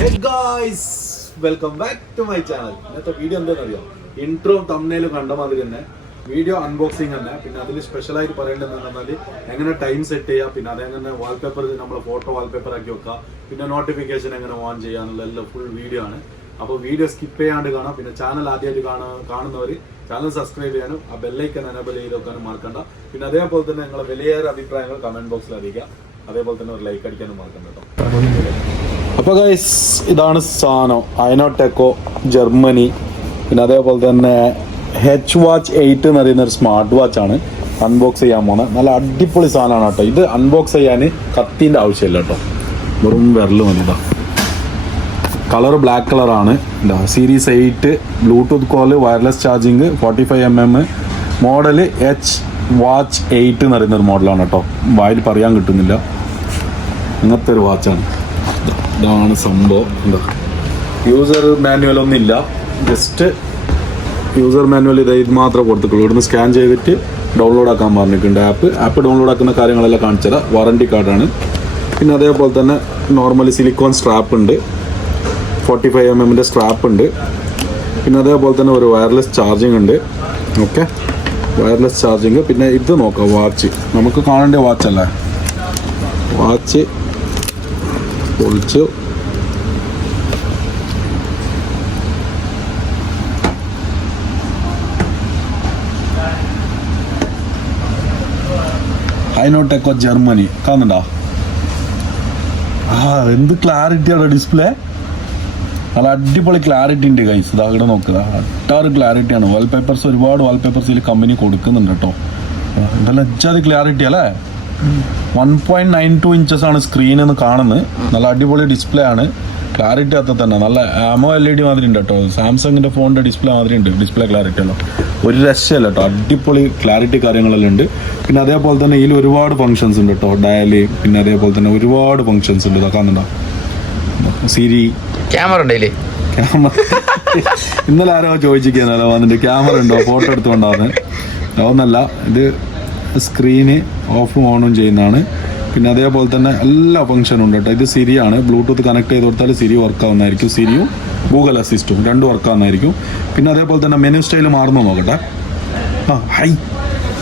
Hey guys, welcome back to my channel. ഇന്നത്തെ video എന്താണെന്നറിയോ? Intro തംബ്നെയിലും കണ്ട മാതിരി തന്നെ വീഡിയോ അൺബോക്സിംഗ് തന്നെ. പിന്നെ അതിൽ സ്പെഷ്യലായിട്ട് പറയേണ്ടതെന്ന് പറഞ്ഞാൽ എങ്ങനെ ടൈം സെറ്റ് ചെയ്യുക, പിന്നെ അതെങ്ങനെ വാൾപേപ്പർ നമ്മൾ ഫോട്ടോ വാൾപേപ്പർ ആക്കി വെക്കുക, പിന്നെ നോട്ടിഫിക്കേഷൻ എങ്ങനെ ഓൺ ചെയ്യുക എന്നുള്ള എല്ലാം ഫുൾ വീഡിയോ ആണ്. അപ്പോൾ വീഡിയോ സ്കിപ്പ് ചെയ്യാണ്ട് കാണാം. പിന്നെ ചാനൽ ആദ്യമായിട്ട് കാണുന്നവർ ചാനൽ സബ്സ്ക്രൈബ് ചെയ്യാനും ആ ബെല്ലൈക്കൻ എനേബിൾ ചെയ്ത് വെക്കാനും മറക്കണ്ട. പിന്നെ അതേപോലെ തന്നെ നിങ്ങളെ വിലയേറെ അഭിപ്രായങ്ങൾ കമന്റ് ബോക്സിൽ അറിയിക്കുക. അതേപോലെ തന്നെ ഒരു ലൈക്ക് അടിക്കാനും മറക്കണ്ട കേട്ടോ. അപ്പോൾ ഗൈസ്, ഇതാണ് സാധനം. ഹൈനോടെക്കോ, ജർമ്മനി. പിന്നെ അതേപോലെ തന്നെ HWATCH8 എന്ന് പറയുന്ന ഒരു സ്മാർട്ട് വാച്ച് ആണ് അൺബോക്സ് ചെയ്യാൻ പോകുന്നത്. നല്ല അടിപൊളി സാധനമാണ് കേട്ടോ. ഇത് അൺബോക്സ് ചെയ്യാൻ കത്തിൻ്റെ ആവശ്യമില്ല കേട്ടോ, വെറും വിരൽ മതി. ഇതാ കളർ ബ്ലാക്ക് കളറാണ്. ഇതാ series 8, Bluetooth call, wireless charging, 45mm, model HWATCH8 എന്ന് പറയുന്നൊരു മോഡലാണ് കേട്ടോ. വായിൽ പറയാൻ കിട്ടുന്നില്ല, അങ്ങനത്തെ ഒരു വാച്ചാണ്. ഇതാണ് സംഭവം. എന്താ യൂസർ മാനുവൽ ഒന്നുമില്ല, ജസ്റ്റ് യൂസർ മാനുവൽ ഇത് മാത്രമേ കൊടുത്തിട്ടുള്ളൂ. ഇവിടുന്ന് സ്കാൻ ചെയ്തിട്ട് ഡൗൺലോഡ് ആക്കാൻ പറഞ്ഞിട്ടുണ്ട്. ആപ്പ് ഡൗൺലോഡ് ആക്കുന്ന കാര്യങ്ങളെല്ലാം കാണിച്ചത്. വാറണ്ടി കാർഡാണ്. പിന്നെ അതേപോലെ തന്നെ നോർമലി സിലിക്കോൺ സ്ട്രാപ്പ് ഉണ്ട്, 45mm സ്ട്രാപ്പ് ഉണ്ട്. പിന്നെ അതേപോലെ തന്നെ ഒരു വയർലെസ് ചാർജിങ് ഉണ്ട്. Okay, wireless charging. പിന്നെ ഇത് നോക്കാം, വാച്ച് നമുക്ക് കാണേണ്ട വാച്ചല്ലേ. വാച്ച് പൊളിച്ചു. ഹൈനോടെക്കോ, ജർമ്മനി. കാണുന്നുണ്ടോ? എന്ത് ക്ലാരിറ്റിയാണ് ഡിസ്പ്ലേ. നല്ല അടിപൊളി ക്ലാരിറ്റി ഉണ്ട് ഗൈസ്. ഇതാ ഇവിടെ നോക്കുക, അട്ടാറ് ക്ലാരിറ്റിയാണ്. വാൾപേപ്പേഴ്സ് ഒരുപാട് വാൾപേപ്പേഴ്സ് ഇതിൽ കമ്പനി കൊടുക്കുന്നുണ്ട് കേട്ടോ. നല്ല അച്ചാതി ക്ലാരിറ്റി അല്ലേ. 1.92 ഇഞ്ചസ് ആണ് സ്ക്രീൻ എന്ന് കാണുന്നത്. നല്ല അടിപൊളി ഡിസ്പ്ലേ ആണ്. ക്ലാരിറ്റി അത്ര തന്നെ നല്ല AMO LED മാതിരി ഉണ്ട് കേട്ടോ. സാംസങ്ങിൻ്റെ ഫോണിൻ്റെ ഡിസ്പ്ലേ മാതിരി ഉണ്ട് ഡിസ്പ്ലേ ക്ലാരിറ്റി അല്ലോ. ഒരു രക്ഷയല്ല കേട്ടോ, അടിപൊളി ക്ലാരിറ്റി കാര്യങ്ങളെല്ലാം ഉണ്ട്. പിന്നെ അതേപോലെ തന്നെ ഇതിൽ ഒരുപാട് ഫങ്ഷൻസ് ഉണ്ട് കേട്ടോ. ഡയല്, പിന്നെ അതേപോലെ തന്നെ ഒരുപാട് ഫങ്ഷൻസ് ഉണ്ട്. ഇതൊക്കെ കാണുന്നുണ്ടോ? സിരി, ക്യാമറ ഉണ്ടല്ലേ? ക്യാമറ ഇന്നലെ ആരോ ചോദിച്ചിരിക്കുന്നല്ലോ വന്നിട്ട് ക്യാമറ ഉണ്ടോ, ഫോട്ടോ എടുത്തുകൊണ്ടാണ്. അതൊന്നല്ല, ഇത് സ്ക്രീന് ഓഫും ഓണും ചെയ്യുന്നതാണ്. പിന്നെ അതേപോലെ തന്നെ എല്ലാ ഫംഗ്ഷനും ഉണ്ട് കേട്ടോ. ഇത് സിരിയാണ്. ബ്ലൂടൂത്ത് കണക്ട് ചെയ്ത് കൊടുത്താൽ സിരി വർക്ക് ആവുന്നതായിരിക്കും. സിരിയും ഗൂഗിൾ അസിസ്റ്റും രണ്ടും വർക്ക് ആവുന്നതായിരിക്കും. പിന്നെ അതേപോലെ തന്നെ മെനു സ്റ്റൈൽ മാറുന്നു നോക്കട്ടെ. ഹൈ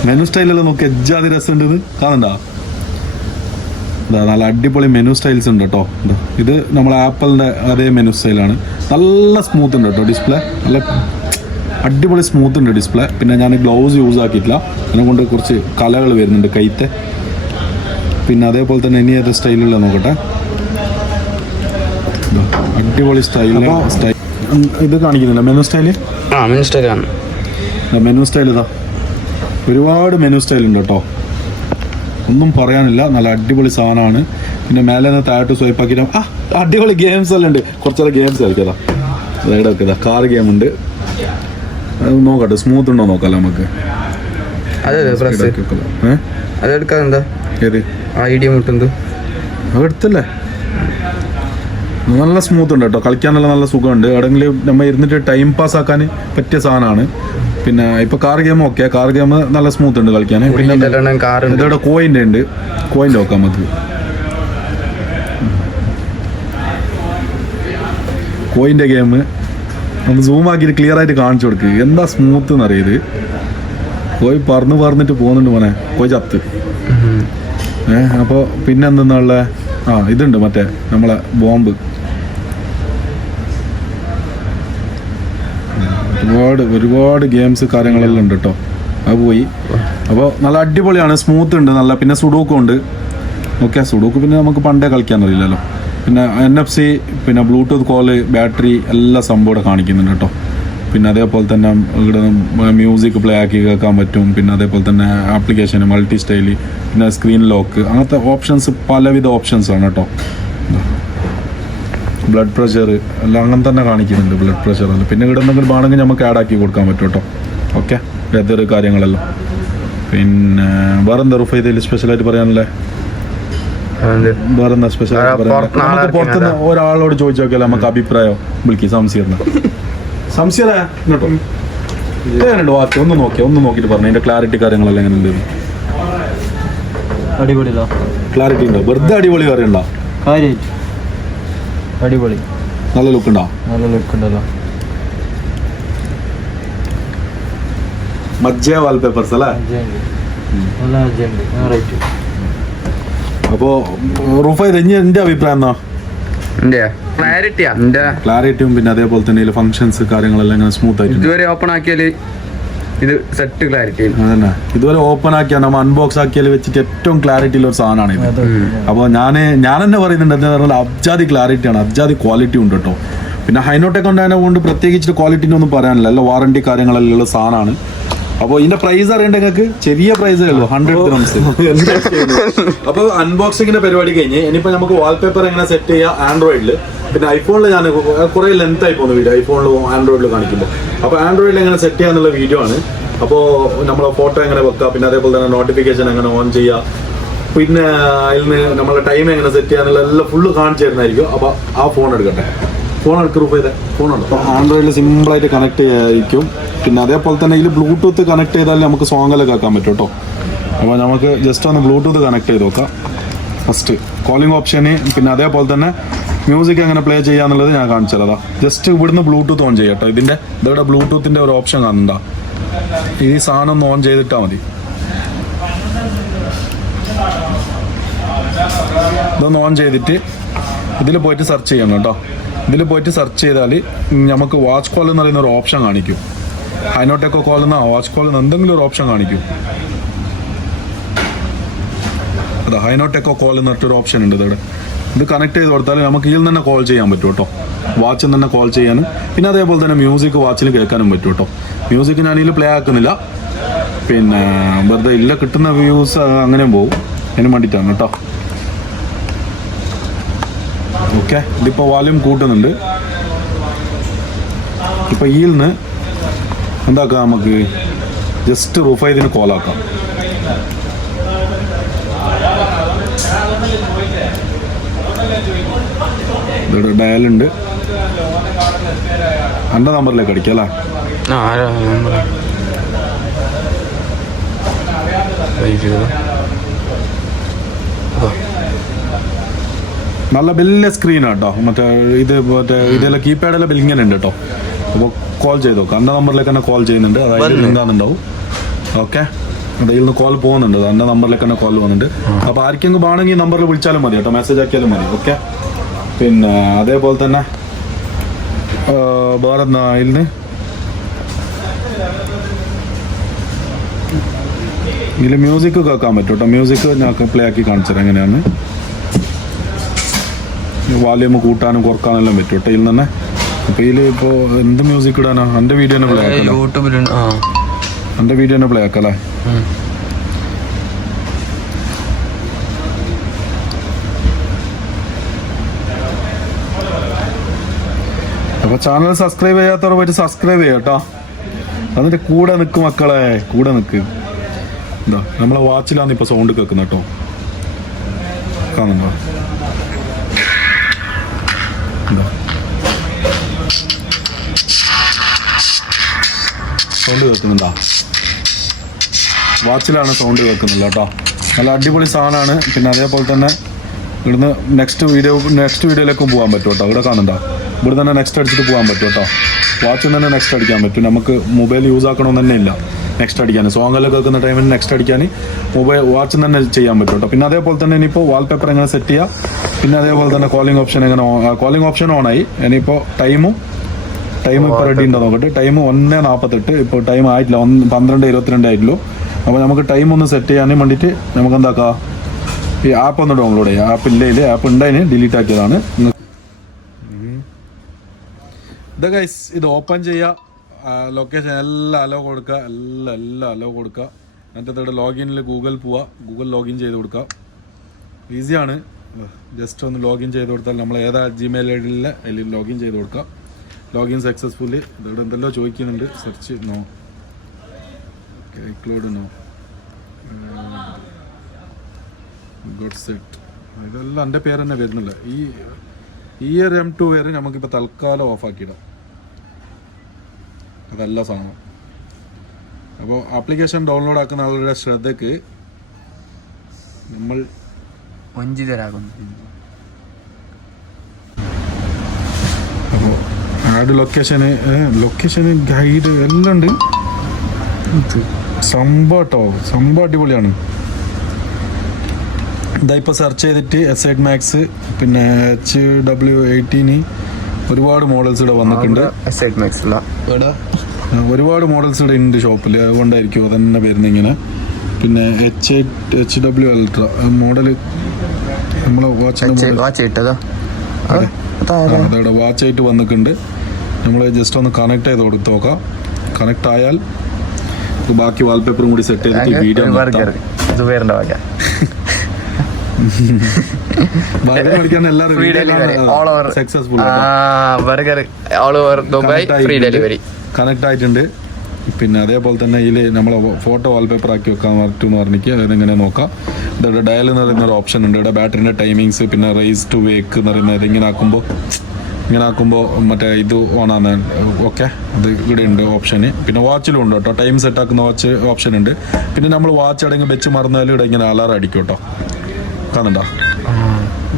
മെനു സ്റ്റൈലെല്ലാം നോക്കി എജ്ജാതി രസമുണ്ട്. ഇത് കാണണ്ട, ഇതാ നല്ല അടിപൊളി മെനു സ്റ്റൈൽസ് ഉണ്ട് കേട്ടോ. ഇത് നമ്മൾ ആപ്പിളിൻ്റെ അതേ മെനു സ്റ്റൈലാണ്. നല്ല സ്മൂത്ത് ഉണ്ട് കേട്ടോ ഡിസ്പ്ലേ. നല്ല അടിപൊളി സ്മൂത്ത് ഉണ്ട് ഡിസ്പ്ലേ. പിന്നെ ഞാൻ ഗ്ലൗസ് യൂസ് ആക്കിയിട്ടില്ല, അതിനെക്കൊണ്ട് കുറച്ച് കലകൾ വരുന്നുണ്ട് കൈത്തെ. പിന്നെ അതേപോലെ തന്നെ ഇനി ഏത് സ്റ്റൈലുള്ള നോക്കട്ടെ. അടിപൊളി സ്റ്റൈൽ. ഇത് കാണിക്കുന്നില്ല മെനു സ്റ്റൈല്. മെനു സ്റ്റൈലാണ്. മെനു സ്റ്റൈൽ ഇതാ ഒരുപാട് മെനു സ്റ്റൈൽ ഉണ്ട് കേട്ടോ, ഒന്നും പറയാനില്ല. നല്ല അടിപൊളി സാധനമാണ്. പിന്നെ മേലെ നിന്ന് താഴോട്ട് സ്വൈപ്പ് ആക്കിയിട്ട് അടിപൊളി ഗെയിംസ് എല്ലാം ഉണ്ട്. കുറച്ചേറെ ഗെയിംസ് കളിക്കാം. റൈഡ് ഒക്കെ കാർ ഗെയിം ഉണ്ട്. അത് നോക്കട്ടെ, സ്മൂത്ത് ഉണ്ടോ നോക്കാമല്ലോ നമുക്ക്. അതെടുക്കാറുണ്ടോ? ഏത് ഐഡിയ മുട്ടുണ്ട് അതെടുത്തല്ലേ? നല്ല സ്മൂത്ത് ഉണ്ട് കേട്ടോ, കളിക്കാനുള്ള നല്ല സുഖമുണ്ട്. എവിടെയെങ്കിലും നമ്മൾ ഇരുന്നിട്ട് ടൈം പാസ് ആക്കാൻ പറ്റിയ സാധനമാണ്. പിന്നെ ഇപ്പൊ car game okay, car game നല്ല സ്മൂത്ത് ഉണ്ട് കളിക്കാൻ. പിന്നെ ഇതോടെ കോയിൻ്റെ ഉണ്ട്, കോയിൻ്റെ നോക്കാം നമുക്ക്. കോയിൻ്റെ ഗെയിം ഒന്ന് സൂം ആക്കിയിട്ട് ക്ലിയർ ആയിട്ട് കാണിച്ചു കൊടുക്ക്. എന്താ സ്മൂത്ത് എന്നറിയത്. കോയി പറന്നിട്ട് പോകുന്നുണ്ട് മോനെ. കോയി ചത്ത്. അപ്പോൾ പിന്നെ എന്തെന്നുള്ള ഇതുണ്ട് മറ്റേ നമ്മളെ ബോംബ്. ഒരുപാട് ഗെയിംസ് കാര്യങ്ങളെല്ലാം ഉണ്ട് കേട്ടോ. അത് പോയി. അപ്പോൾ നല്ല അടിപൊളിയാണ്, സ്മൂത്ത് ഉണ്ട് നല്ല. പിന്നെ സുഡോക്കും ഉണ്ട്. ഓക്കെ, സുഡോക്ക് പിന്നെ നമുക്ക് പണ്ടേ കളിക്കാൻ അറിയില്ലല്ലോ. പിന്നെ NFC, പിന്നെ ബ്ലൂടൂത്ത് കോള്, ബാറ്ററി എല്ലാ സംഭവം കാണിക്കുന്നുണ്ട് കേട്ടോ. പിന്നെ അതേപോലെ തന്നെ ഇവിടെ മ്യൂസിക് പ്ലേ ആക്കി കേൾക്കാൻ പറ്റും. പിന്നെ അതേപോലെ തന്നെ ആപ്ലിക്കേഷൻ മൾട്ടി സ്റ്റൈല്, പിന്നെ സ്ക്രീൻ ലോക്ക്, അങ്ങനത്തെ ഓപ്ഷൻസ് പലവിധ ഓപ്ഷൻസാണ് കേട്ടോ. ബ്ലഡ് പ്രഷർ എല്ലാം അങ്ങനെ തന്നെ കാണിക്കുന്നുണ്ട്, ബ്ലഡ് പ്രഷർ. പിന്നെ ഇവിടെ എന്തെങ്കിലും വേണമെങ്കിൽ നമുക്ക് ആഡ് ആക്കി കൊടുക്കാൻ പറ്റും കേട്ടോ. ഓക്കെ, വെതർ കാര്യങ്ങളെല്ലാം. പിന്നെ വേറെന്താ റുഫ ഇതിൽ സ്പെഷ്യലായിട്ട് പറയാനല്ലേ? വേറെന്താ സ്പെഷ്യൽ? നമുക്ക് പുറത്തുനിന്ന് ഒരാളോട് ചോദിച്ചു നോക്കിയാലോ നമുക്ക് അഭിപ്രായം. വിളിക്കും സംശയം. എങ്ങനെയുണ്ട് വാച്ച്? ഒന്ന് നോക്കിയിട്ട് പറഞ്ഞു അതിന്റെ ക്ലാരിറ്റി കാര്യങ്ങളെല്ലാം എങ്ങനെയുണ്ട്? അടിപൊളി ക്ലാരിറ്റി ഉണ്ടോ? വെറുതെ അടിപൊളി കാര്യമുണ്ടോ? അടിപൊളി നല്ല ലുക്ക് ഉണ്ടോ? നല്ല ലുക്ക് ഉണ്ടല്ലോ. മജ്ജ വാൾപേപ്പേഴ്സ് അല്ലേ? നല്ല മജ്ജയുണ്ട്. റേറ്റ്. അപ്പോൾ റൂഫ ഇത് എൻ്റെ അഭിപ്രായം എന്നാ? ക്ലാരിറ്റിയും പിന്നെ അതേപോലെ തന്നെ ഫങ്ഷൻസ് കാര്യങ്ങളെല്ലാം ഇങ്ങനെ സ്മൂത്ത് ആയിട്ട് ഇതുവരെ ഓപ്പൺ ആക്കിയാല് ഇത് സെറ്റ് ക്ലാരിറ്റി അതന്നെ. ഇതുവരെ ഓപ്പൺ ആക്കിയാൽ നമ്മൾ അൺബോക്സ് ആക്കിയാൽ വെച്ചിട്ട് ഏറ്റവും ക്ലാരിറ്റി ഉള്ള ഒരു സാധനമാണ് ഇത്. അപ്പോൾ ഞാൻ തന്നെ പറയുന്നുണ്ട് എന്താ പറഞ്ഞാൽ അബ്ജാദി ക്ലാരിറ്റിയാണ്, അബ്ജാദി ക്വാളിറ്റി ഉണ്ട് കേട്ടോ. പിന്നെ ഹൈനോടെക് കൊണ്ട് പ്രത്യേകിച്ചിട്ട് ക്വാളിറ്റിൻ്റെ ഒന്നും പറയാനില്ല, എല്ലാം വാറണ്ടി കാര്യങ്ങളെല്ലാം ഉള്ള സാധനമാണ്. അപ്പോൾ ഇതിന്റെ പ്രൈസ് അറിയണ്ട നിങ്ങൾക്ക്? ചെറിയ പ്രൈസേ ഉള്ളൂ, 100 dirhams. അപ്പോൾ അൺബോക്സിങ്ങിന്റെ പരിപാടി കഴിഞ്ഞ് ഇനിയിപ്പോൾ നമുക്ക് വാൾപേപ്പർ എങ്ങനെ സെറ്റ് ചെയ്യാം ആൻഡ്രോയിഡിൽ. പിന്നെ ഐഫോണിൽ ഞാൻ കുറേ ലെങ്ത് ആയി പോകുന്ന വീഡിയോ ഐഫോണിലും ആൻഡ്രോയിഡിലും കാണിക്കുമ്പോൾ. അപ്പോൾ ആൻഡ്രോയിഡിൽ എങ്ങനെ സെറ്റ് ചെയ്യാന്നുള്ള വീഡിയോ ആണ്. അപ്പോൾ നമ്മളെ ഫോട്ടോ എങ്ങനെ വെക്കുക, പിന്നെ അതേപോലെ തന്നെ നോട്ടിഫിക്കേഷൻ എങ്ങനെ ഓൺ ചെയ്യുക, പിന്നെ അതിൽ നിന്ന് നമ്മളെ ടൈം എങ്ങനെ സെറ്റ് ചെയ്യാന്നുള്ള എല്ലാം ഫുള്ള് കാണിച്ചു തരുന്നതായിരിക്കും. അപ്പോൾ ആ ഫോൺ എടുക്കട്ടെ. ഫോൺ എടുക്കുക റൂപ ചെയ്തേ ഫോണുണ്ട്. അപ്പോൾ ആൻഡ്രോയിഡിൽ സിമ്പിളായിട്ട് കണക്ട് ചെയ്യായിരിക്കും. പിന്നെ അതേപോലെ തന്നെ ഇതിൽ ബ്ലൂടൂത്ത് കണക്ട് ചെയ്താൽ നമുക്ക് സോങ്ങെല്ലാം കേൾക്കാൻ പറ്റും കേട്ടോ. അപ്പോൾ നമുക്ക് ജസ്റ്റ് ഒന്ന് ബ്ലൂടൂത്ത് കണക്ട് ചെയ്ത് നോക്കാം. ഫസ്റ്റ് കോളിംഗ് ഓപ്ഷന്, പിന്നെ അതേപോലെ തന്നെ മ്യൂസിക് എങ്ങനെ പ്ലേ ചെയ്യാന്നുള്ളത് ഞാൻ കാണിച്ചതാ. ജസ്റ്റ് ഇവിടുന്ന് ബ്ലൂടൂത്ത് ഓൺ ചെയ്യാം കേട്ടോ. ഇതിവിടെ ബ്ലൂടൂത്തിൻ്റെ ഒരു ഓപ്ഷൻ കാണണ്ട. ഈ സാധനം ഒന്ന് ഓൺ ചെയ്തിട്ടാൽ മതി. ഇതൊന്ന് ഓൺ ചെയ്തിട്ട് ഇതിൽ പോയിട്ട് സെർച്ച് ചെയ്യണം കേട്ടോ. ഇതിൽ പോയിട്ട് സെർച്ച് ചെയ്താൽ നമുക്ക് വാച്ച് കോൾ എന്ന് പറയുന്ന ഒരു ഓപ്ഷൻ കാണിക്കും. ഹൈനോടെക്കോ കോൾ എന്നോ വാച്ച് കോൾ എന്ന് എന്തെങ്കിലും ഒരു ഓപ്ഷൻ കാണിക്കും. അതാ ഹൈനോടെക്കോ കോൾ എന്ന് പറഞ്ഞിട്ടൊരു ഓപ്ഷൻ ഉണ്ട് ഇവിടെ. ഇത് കണക്ട് ചെയ്ത് കൊടുത്താൽ നമുക്ക് ഇതിൽ തന്നെ കോൾ ചെയ്യാൻ പറ്റും കേട്ടോ. വാച്ചിൽ തന്നെ കോൾ ചെയ്യാനും പിന്നെ അതേപോലെ തന്നെ മ്യൂസിക് വാച്ചിൽ കേൾക്കാനും പറ്റും കേട്ടോ. മ്യൂസിക് ഞാനിതിൽ പ്ലേ ആക്കുന്നില്ല, പിന്നെ വെറുതെ ഇല്ല കിട്ടുന്ന വ്യൂസ് അങ്ങനെയും പോകും, അതിന് വേണ്ടിയിട്ടാണ് കേട്ടോ. ഓക്കെ, ഇതിപ്പോൾ വാല്യൂം കൂട്ടുന്നുണ്ട്. ഇപ്പോൾ ഇതിൽ നിന്ന് എന്താക്കാം, നമുക്ക് ജസ്റ്റ് റൂഫ ഇതിന് കോളാക്കാം. ഇവിടെ ഡയലുണ്ട്, എൻ്റെ നമ്പറിലേക്ക് അടിക്കാം അല്ലേ? നല്ല വലിയ സ്ക്രീനാണ് കേട്ടോ. മറ്റേ ഇതെല്ലാം കീപാഡെല്ലാം ഇങ്ങനെ ഉണ്ട് കേട്ടോ. അപ്പോൾ കോൾ ചെയ്ത് നോക്കാം. എൻ്റെ നമ്പറിലേക്ക് തന്നെ കോൾ ചെയ്യുന്നുണ്ട്, അതായത് എന്താണെന്നുണ്ടാവും. ഓക്കെ, അതിൽ നിന്ന് കോൾ പോകുന്നുണ്ട്, എൻ്റെ നമ്പറിലേക്ക് തന്നെ കോൾ പോകുന്നുണ്ട്. അപ്പോൾ ആർക്കെങ്കിലും വേണമെങ്കിൽ നമ്പറിൽ വിളിച്ചാലും മതി കേട്ടോ, മെസ്സേജ് ആക്കിയാലും മതി. ഓക്കെ, പിന്നെ അതേപോലെ തന്നെ വേറെ എന്താ ഇതിൽ നിന്ന് ഇതിൽ മ്യൂസിക് കേൾക്കാൻ പറ്റും കേട്ടോ. മ്യൂസിക് ഞാൻ പ്ലേ ആക്കി കാണിച്ചത് എങ്ങനെയാണ്. വാല്യൂം കൂട്ടാനും കുറക്കാനെല്ലാം പറ്റും കേട്ടോ ഇതിൽ തന്നെ. അപ്പോൾ ഇതിൽ ഇപ്പോൾ എന്ത് മ്യൂസിക് ഇടാനാ? എൻ്റെ വീഡിയോ തന്നെ പ്ലേ ആക്കാം, എൻ്റെ വീഡിയോ തന്നെ പ്ലേ ആക്കാം അല്ലേ? അപ്പോൾ ചാനൽ സബ്സ്ക്രൈബ് ചെയ്യാത്തവർ പോയിട്ട് സബ്സ്ക്രൈബ് ചെയ്യാം കേട്ടോ. എന്നിട്ട് കൂടെ നിൽക്കും മക്കളെ, കൂടെ നിൽക്ക്. എന്താ നമ്മളെ വാച്ചിലാണ് ഇപ്പോൾ സൗണ്ട് കേൾക്കുന്നത് കേട്ടോ, കാണുന്നുണ്ടോ? എന്താ സൗണ്ട് കേൾക്കുന്നുണ്ടോ? വാച്ചിലാണ് സൗണ്ട് കേൾക്കുന്നില്ല കേട്ടോ. നല്ല അടിപൊളി സാധനമാണ്. പിന്നെ അതേപോലെ തന്നെ ഇവിടുന്ന് നെക്സ്റ്റ് വീഡിയോയിലേക്കും പോകാൻ പറ്റും കേട്ടോ. ഇവിടെ കാണുന്നുണ്ടോ? ഇവിടെ തന്നെ നെക്സ്റ്റ് അടിച്ചിട്ട് പോകാൻ പറ്റും കേട്ടോ. വാച്ചിൽ തന്നെ നെക്സ്റ്റ് അടിക്കാൻ പറ്റും. നമുക്ക് മൊബൈൽ യൂസ് ആക്കണമെന്ന് തന്നെ ഇല്ല നെക്സ്റ്റ് അടിക്കാൻ. സോങ്ങെല്ലാം കേൾക്കുന്ന ടൈമിൽ നെക്സ്റ്റ് അടിക്കാൻ വാച്ചിൽ തന്നെ ചെയ്യാൻ പറ്റും കേട്ടോ. പിന്നെ അതേപോലെ തന്നെ ഇനിയിപ്പോൾ വാൾപേപ്പർ എങ്ങനെ സെറ്റ് ചെയ്യാം, പിന്നെ അതേപോലെ തന്നെ കോളിംഗ് ഓപ്ഷൻ ഓണായി. ഇനിയിപ്പോൾ ടൈം ഇപ്പോൾ റെഡി ഉണ്ടോ നോക്കട്ടെ. ടൈം 1:48. ഇപ്പോൾ ടൈം ആയിട്ടില്ല, 12:22 ആയിട്ടുള്ളൂ. അപ്പോൾ നമുക്ക് ടൈം ഒന്ന് സെറ്റ് ചെയ്യാനും വേണ്ടിയിട്ട് നമുക്ക് എന്താക്കാം, ഈ ആപ്പ് ഒന്ന് ഡൗൺലോഡ് ചെയ്യാം. ആപ്പ് ഇല്ല, ആപ്പ് ഉണ്ടായിന് ഡിലീറ്റ് ആക്കിയതാണ്. ഇത് ഗൈസ്, ഇത് ഓപ്പൺ ചെയ്യുക, ലൊക്കേഷൻ എല്ലാം അലോ കൊടുക്കുക, എല്ലാം അലോ കൊടുക്കുക. എന്നിട്ട് ഇവിടെ ലോഗിനിൽ ഗൂഗിൾ ലോഗിൻ ചെയ്ത് കൊടുക്കുക. ഈസിയാണ്. ജസ്റ്റ് ഒന്ന് ലോഗിൻ ചെയ്ത് കൊടുത്താൽ നമ്മൾ ഏതാ ജിമെയിൽ ഐ ഡിയിലെ അതിൽ ലോഗിൻ ചെയ്ത് കൊടുക്കുക. Login successfully. ഇവിടെ എന്തെല്ലോ ചോദിക്കുന്നുണ്ട്, search no, include no, got set. ഇതെല്ലാം എൻ്റെ പേര് തന്നെ വരുന്നില്ല. ഈ ഒരു M2 പേര് നമുക്കിപ്പോൾ തൽക്കാലം ഓഫാക്കിയിടാം. അതല്ല സാധനം. അപ്പോൾ ആപ്ലിക്കേഷൻ ഡൗൺലോഡ് ആക്കുന്ന ആളുടെ ശ്രദ്ധയ്ക്ക് നമ്മൾ വഞ്ചിതരാകുന്നു. ആഡ് ലൊക്കേഷന് ഗൈഡ് എല്ലാം ഉണ്ട്. സംഭവം അടിപൊളിയാണ്. ഇതാ ഇപ്പോൾ സെർച്ച് ചെയ്തിട്ട് S8 Max പിന്നെ HW18 ഒരുപാട് മോഡൽസ് ഇവിടെ വന്നിട്ടുണ്ട്. ഒരുപാട് മോഡൽസ് ഇവിടെ ഉണ്ട് ഷോപ്പിൽ, അതുകൊണ്ടായിരിക്കും അതന്നെ വരുന്നത് ഇങ്ങനെ. പിന്നെ HW Ultra മോഡൽ നമ്മളെ അതവിടെ WATCH8 വന്നിട്ടുണ്ട്. നമ്മൾ ജസ്റ്റ് ഒന്ന് കണക്ട് ചെയ്ത് കൊടുത്ത് നോക്കാം. കണക്ട് ആയാൽ ബാക്കി വാൾപേപ്പറും കൂടി സെറ്റ് ചെയ്തിട്ട് വീഡിയോ കണക്ട് ആയിട്ടുണ്ട്. പിന്നെ അതേപോലെ തന്നെ ഇതിൽ നമ്മൾ ഫോട്ടോ വാൾപേപ്പർ ആക്കി വെക്കാൻ പറ്റുമെന്ന് പറഞ്ഞിട്ട് അതെങ്ങനെ നോക്കാം. ഇവിടെ ഡയൽ എന്ന് പറയുന്ന ഒരു ഓപ്ഷൻ ഉണ്ട്. ഇവിടെ ബാറ്ററിന്റെ ടൈമിങ്സ്, പിന്നെ റൈസ് ടു വേക്ക് എന്ന് പറയുന്നത് ഇങ്ങനെ ആക്കുമ്പോൾ മറ്റേ ഇത് ഓണാന്ന് ഓക്കെ, അത് ഇവിടെ ഉണ്ട് ഓപ്ഷന്. പിന്നെ വാച്ചിലും ഉണ്ട് കേട്ടോ, ടൈം സെറ്റ് ആക്കുന്ന വാച്ച് ഓപ്ഷൻ ഉണ്ട്. പിന്നെ നമ്മൾ വാച്ച് അടങ്ങ് വെച്ച് മറന്നാലും ഇവിടെ ഇങ്ങനെ അലാറം അടിക്കും കേട്ടോ, കാണണ്ട.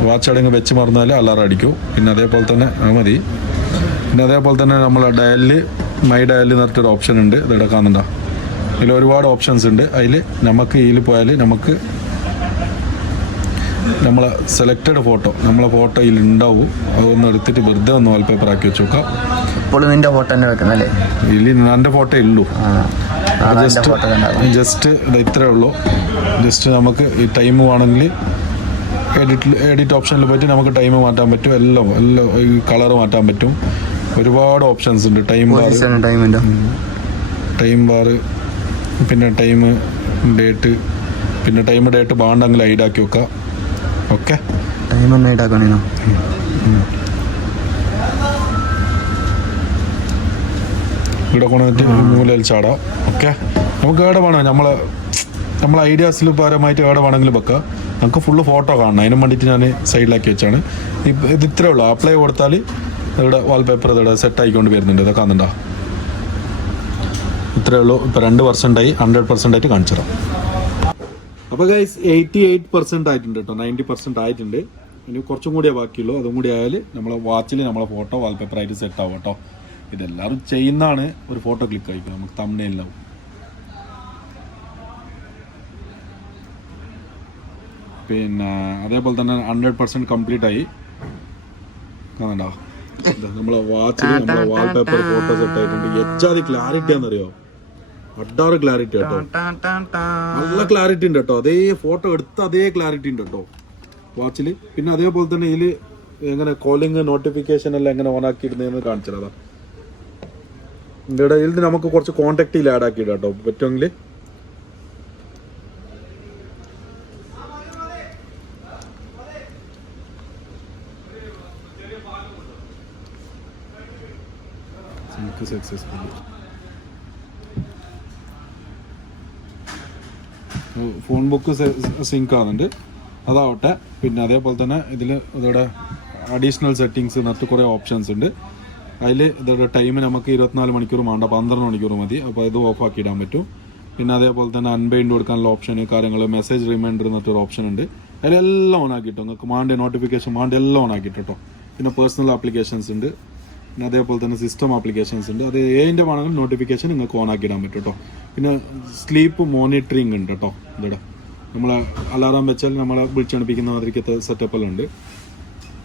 വാച്ച് അടങ്ങ് വെച്ച് മറന്നാലും അലാറം അടിക്കും. പിന്നെ അതേപോലെ തന്നെ മതി. പിന്നെ അതേപോലെ തന്നെ നമ്മൾ മൈ ഡയലിൽ നിന്നിട്ടൊരു ഓപ്ഷൻ ഉണ്ട്, ഇതിവിടെ കാണണ്ട. ഇതിൽ ഒരുപാട് ഓപ്ഷൻസ് ഉണ്ട്. അതിൽ ഇതിൽ പോയാൽ നമുക്ക് നമ്മളെ സെലക്റ്റഡ് നമ്മളെ ഫോട്ടോ ഇതിൽ ഉണ്ടാവും. അതൊന്ന് എടുത്തിട്ട് വെറുതെ ഒന്ന് വാൾപേപ്പർ ആക്കി വെച്ച് നോക്കാം. നിന്റെ ഫോട്ടോ തന്നെ വെക്കുന്നല്ലേ? ഇതിൽ എൻ്റെ ഫോട്ടോ ഉള്ളൂ. ജസ്റ്റ് ഇത്രേ ഉള്ളൂ. ജസ്റ്റ് നമുക്ക് ഈ ടൈം വേണമെങ്കിൽ എഡിറ്റ് ഓപ്ഷനിൽ പോയിട്ട് നമുക്ക് ടൈം മാറ്റാൻ പറ്റും. എല്ലാം ഈ കളർ മാറ്റാൻ പറ്റും. ഒരുപാട് ഓപ്ഷൻസ് ഉണ്ട്. ടൈം ബാർ, പിന്നെ ടൈം ഡേറ്റ്, പിന്നെ ഡേറ്റ് ബാണ്ടെങ്കിൽ ഐഡാക്കി വെക്കാം. ഓക്കെ, ടൈം ഐഡാക്കണോ? ഇവിടെ കൊണ്ടുവന്നിട്ട് മൂലയിൽ ചാടാം. ഓക്കെ, നമുക്ക് എവിടെ വേണം നമ്മളെ ഐഡിയാസിൽ പരമായിട്ട് എവിടെ വേണമെങ്കിലും വെക്കാം. നമുക്ക് ഫുള്ള് ഫോട്ടോ കാണണം. അതിനും വേണ്ടിയിട്ട് ഞാൻ സൈഡിലാക്കി വെച്ചാണ്. ഇത് ഇത്രേ ഉള്ളൂ. അപ്ലൈ കൊടുത്താൽ ഇവിടെ വാൾപേപ്പർ ഇവിടെ സെറ്റ് ആയിക്കൊണ്ട് വരുന്നുണ്ട്. ഇതൊക്കെ കാണുന്നുണ്ടോ? ഇത്രേ ഉള്ളൂ. ഇപ്പോൾ 2% 100% ആയിട്ട് കാണിച്ചു തരാം. അപ്പോൾ ഗൈസ് 88% ആയിട്ടുണ്ട് കേട്ടോ, 90% ആയിട്ടുണ്ട്. ഇനി കുറച്ചും കൂടിയേ ബാക്കിയുള്ളൂ. അതും കൂടി ആയാൽ നമ്മളെ വാച്ചിൽ നമ്മളെ ഫോട്ടോ വാൾപേപ്പർ ആയിട്ട് സെറ്റ് ആവും കേട്ടോ. ഇതെല്ലാവരും ചെയ്യുന്നതാണ്. ഒരു ഫോട്ടോ ക്ലിക്ക് ആയിക്കും, നമുക്ക് തംബ്നെയിലാവും. പിന്നെ അതേപോലെ തന്നെ 100% കംപ്ലീറ്റ് ആയി. കാണണ്ടോ? നമ്മളെ വാച്ചിൽ നമ്മളെ വാൾപേപ്പർ ഫോട്ടോ സെറ്റ് ആയിട്ടുണ്ട്. എച്ചാതി ക്ലാരിറ്റി ആണെന്നറിയോ? അഡാറ് ക്ലാരിറ്റി കേട്ടോ, നല്ല ക്ലാരിറ്റി ഉണ്ട് കേട്ടോ. അതേ ഫോട്ടോ എടുത്ത അതേ ക്ലാരിറ്റി ഉണ്ട് കേട്ടോ വാച്ചിൽ. പിന്നെ അതേപോലെ തന്നെ ഇതിൽ എങ്ങനെ കോളിംഗ് നോട്ടിഫിക്കേഷൻ എല്ലാം എങ്ങനെ ഓൺ ആക്കി ഇടുന്നതെന്ന് കാണിച്ചതാ. ഇതിൽ നമുക്ക് കുറച്ച് കോണ്ടാക്റ്റിൽ ആഡ് ആക്കി ഇടാം കേട്ടോ, പറ്റുമെങ്കിൽ. ഫോൺ ബുക്ക് സിങ്ക് ആകുന്നുണ്ട്, അതാവട്ടെ. പിന്നെ അതേപോലെ തന്നെ ഇതിൽ ഇതോടെ അഡീഷണൽ സെറ്റിങ്സ് എന്നിട്ട് കുറേ ഓപ്ഷൻസ് ഉണ്ട്. അതിൽ ഇതോടെ ടൈം നമുക്ക് 24 മണിക്കൂർ വേണ്ട, 12 മണിക്കൂർ മതി. അപ്പോൾ ഇത് ഓഫ് ആക്കി ഇടാൻ പറ്റും. പിന്നെ അതേപോലെ തന്നെ അൺബൈൻഡ് കൊടുക്കാനുള്ള ഓപ്ഷൻ, കാര്യങ്ങൾ, മെസ്സേജ് റിമൈൻഡർ എന്നിട്ടൊരു ഓപ്ഷൻ ഉണ്ട്. അതിലെല്ലാം ഓൺ ആക്കിട്ടോ. നിങ്ങൾക്ക് മാണ്ട നോട്ടിഫിക്കേഷൻ മാണ്ട എല്ലാം ഓൺ ആക്കിട്ടോ. പിന്നെ പേഴ്സണൽ ആപ്ലിക്കേഷൻസ് ഉണ്ട്. പിന്നെ അതേപോലെ തന്നെ സിസ്റ്റം ആപ്ലിക്കേഷൻസ് ഉണ്ട്. അത് ഏതിൻ്റെ വേണമെങ്കിൽ നോട്ടിഫിക്കേഷൻ നിങ്ങൾക്ക് ഓൺ ആക്കി ഇടാൻ പറ്റും കേട്ടോ. പിന്നെ സ്ലീപ്പ് മോണിറ്ററിങ് ഉണ്ട് കേട്ടോ. ഇവിടെ നമ്മളെ അലാറം വെച്ചാൽ നമ്മളെ വിളിച്ചെണിപ്പിക്കുന്ന മാതിരിക്കത്തെ സെറ്റപ്പെല്ലാം ഉണ്ട്.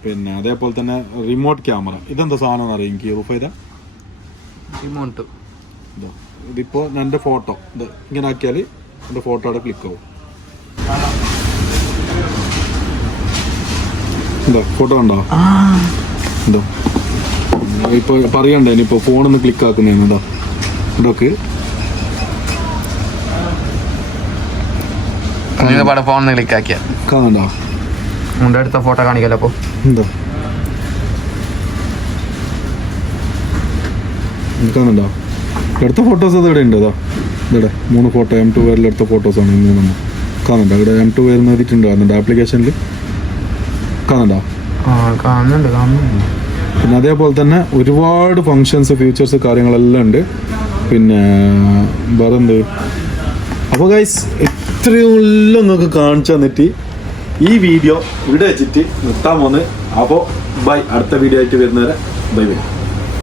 പിന്നെ അതേപോലെ തന്നെ റിമോട്ട് ക്യാമറ. ഇതെന്താ സാധനം എന്ന് അറിയാം എനിക്ക് റൂഫൈത? റിമോട്ട്. ഇതിപ്പോൾ എൻ്റെ ഫോട്ടോ ഇത് ഇങ്ങനെ ആക്കിയാൽ എൻ്റെ ഫോട്ടോ അവിടെ ക്ലിക്ക് ആവും. എന്തോ ഫോട്ടോ ഉണ്ടോ? എന്തോ ഇപ്പോൾ പറയണ്ടേ ഇനിയിപ്പോൾ ഫോണൊന്ന് ക്ലിക്ക് ആക്കുന്നതാണ്. ഇതോ ഇതൊക്കെ ഫോൺ ക്ലിക്ക് ആക്കിയ കാണണ്ടോ? അടുത്ത ഫോട്ടോ കാണിക്കല്ലോ. അപ്പോൾ എന്തോ കാണണ്ടോ? എടുത്ത ഫോട്ടോസ് അത് ഇവിടെ ഉണ്ട്. അതാ ഇവിടെ 3 ഫോട്ടോ M2 വേരിൽ എടുത്ത ഫോട്ടോസാണ്. 3 കാണണ്ടോ? ഇവിടെ M2 വേരിൽ എഴുതിയിട്ടുണ്ട്. കാണുന്നുണ്ട് ആപ്ലിക്കേഷനിൽ? കാണണ്ടോ? കാണുന്നുണ്ട്. പിന്നെ അതേപോലെ തന്നെ ഒരുപാട് ഫങ്ഷൻസ്, ഫീച്ചേഴ്സ്, കാര്യങ്ങളെല്ലാം ഉണ്ട്. പിന്നെ വേറെന്ത്? അപ്പോൾ ഗൈസ് ഇത്രയും എല്ലാം നിങ്ങൾക്ക് കാണിച്ചു തന്നിട്ട് ഈ വീഡിയോ ഇവിടെ വെച്ചിട്ട് നിർത്താൻ പോന്ന്. അപ്പോൾ ബൈ. അടുത്ത വീഡിയോ ആയിട്ട് വരുന്നവരെ ബൈ ബൈ.